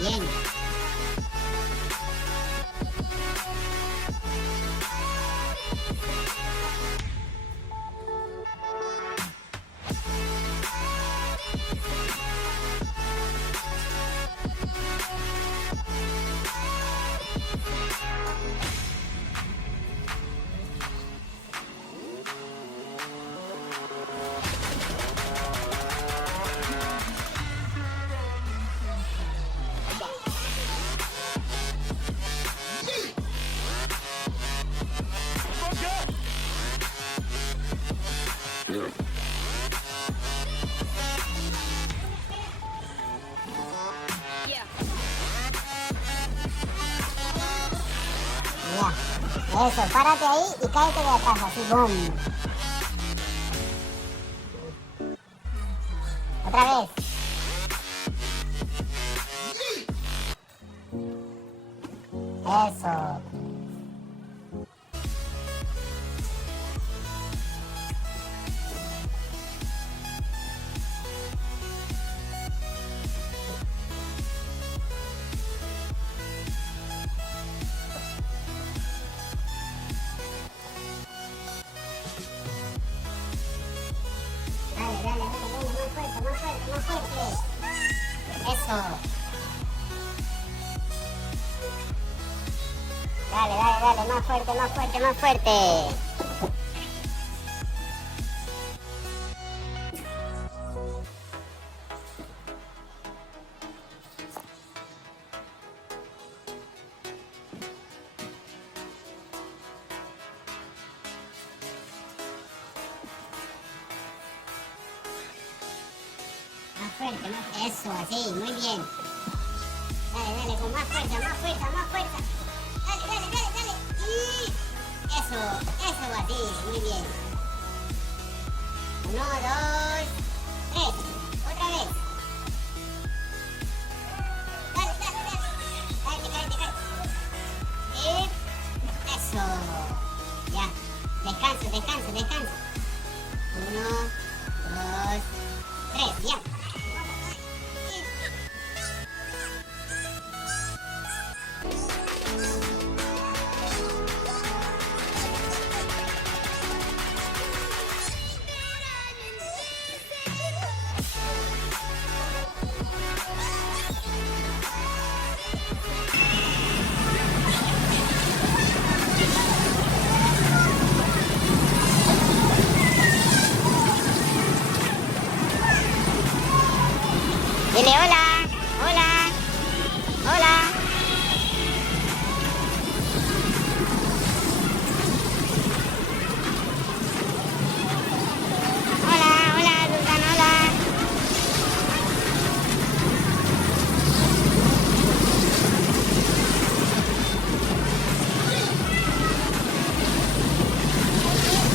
Bien. Ya. Eso, párate ahí y cáete de atrás, así, boom. Otra vez. Eso. Dale, más fuerte, más fuerte. Eso. Dale, más fuerte, más fuerte, más fuerte. Más fuerte, más... Eso, así, muy bien. Dale, con más fuerza, más fuerza, más fuerza. Dale. Y... Eso, así, muy bien. 1, 2, 3. Otra vez. Dale. Cállate. Y... Eso. Ya. Descansa. 1, 2, 3, ya. Dile hola. Hola, Sultán, hola.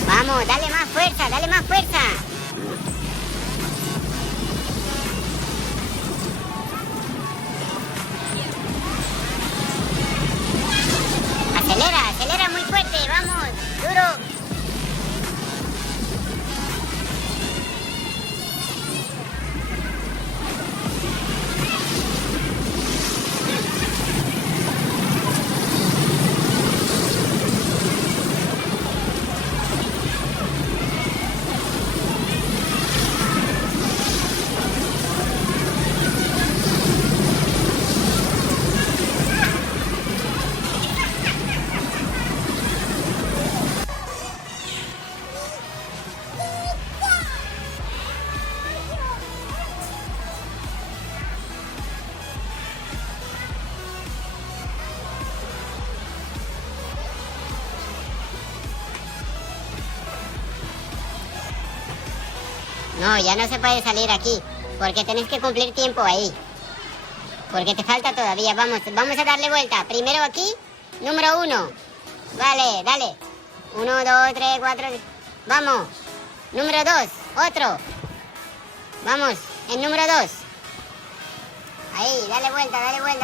Vamos, dale más fuerza. Acelera muy fuerte, vamos, duro. No, ya no se puede salir aquí, porque tenés que cumplir tiempo ahí. Porque te falta todavía. Vamos a darle vuelta. Primero aquí, número 1. Vale, dale. 1, 2, 3, 4. Vamos. Número 2, otro. Vamos, el número 2. Ahí, dale vuelta. Así.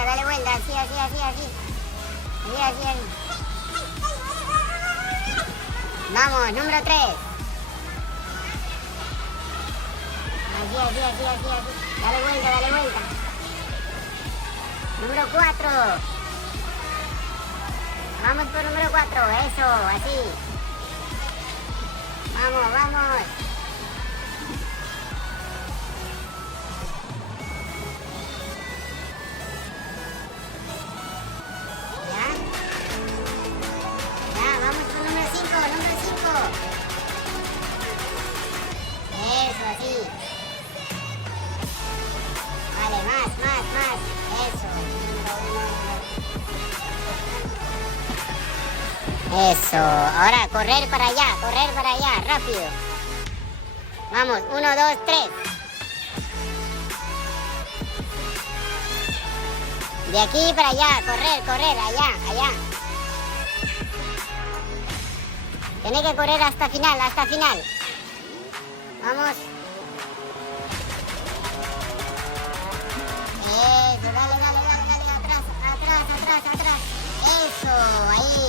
Así. Vamos, número 3. Así. Dale vuelta. Número 4. Vamos por número 4. Eso, así. Vamos, vamos. ¿Ya? Ya, vamos por número 5, número 5. Eso, así. Vale, más. Eso. Eso. Ahora, correr para allá, rápido. Vamos, 1, 2, 3. De aquí para allá, correr, allá. Tiene que correr hasta final. Vamos. Eso, dale, atrás. Eso, ahí.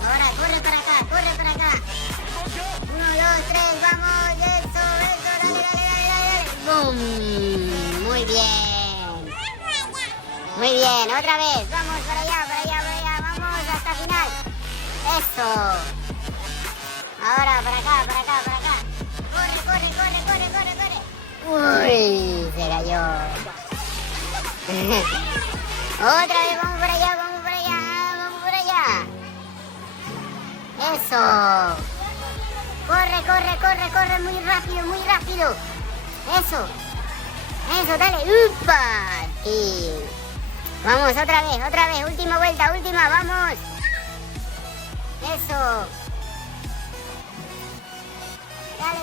Ahora, corre para acá. 1, 2, 3, vamos. Eso, dale. ¡Bum! Muy bien, otra vez. Vamos para allá. Vamos hasta final. Eso. Ahora, para acá. Corre. Uy, se cayó. Otra vez, vamos para allá. Eso. Corre, muy rápido. Eso, dale. ¡Upa! Sí. Vamos, otra vez. Última vuelta, vamos. Eso. Dale.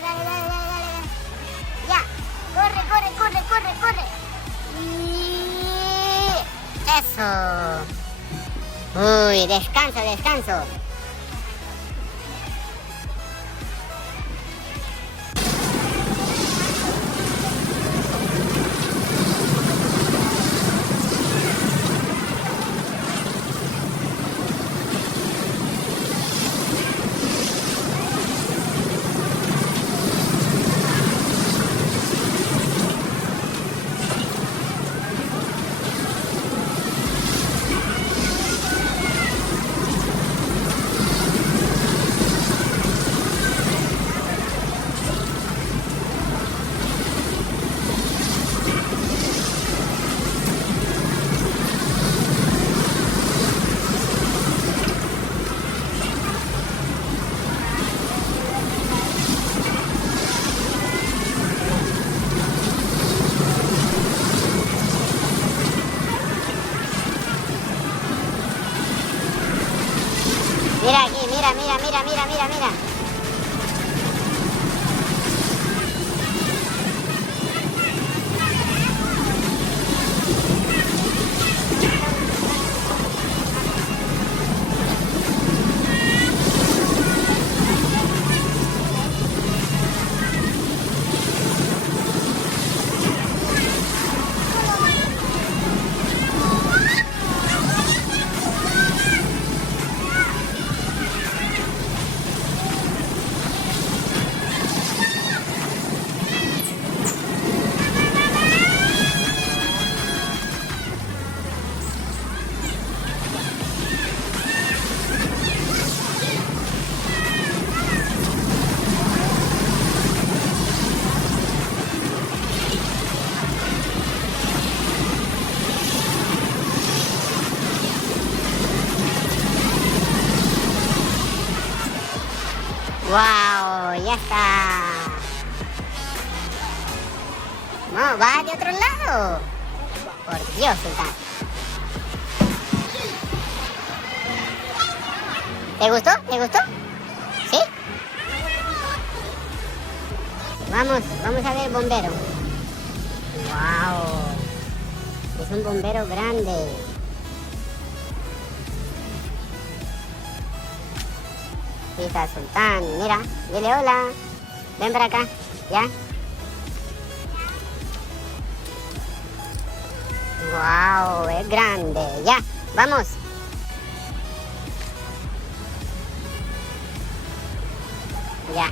Ya. Corre. Y... Eso. Uy, descanso. Mira aquí, mira. ¡Wow! Ya está. No, va de otro lado. Por Dios, Sultán. ¿Te gustó? ¿Sí? Vamos a ver el bombero. ¡Wow! Es un bombero grande. Aquí está Sultán, mira, dile hola. Ven para acá, ¿ya? ¡Wow! Es grande, ya, vamos. Ya.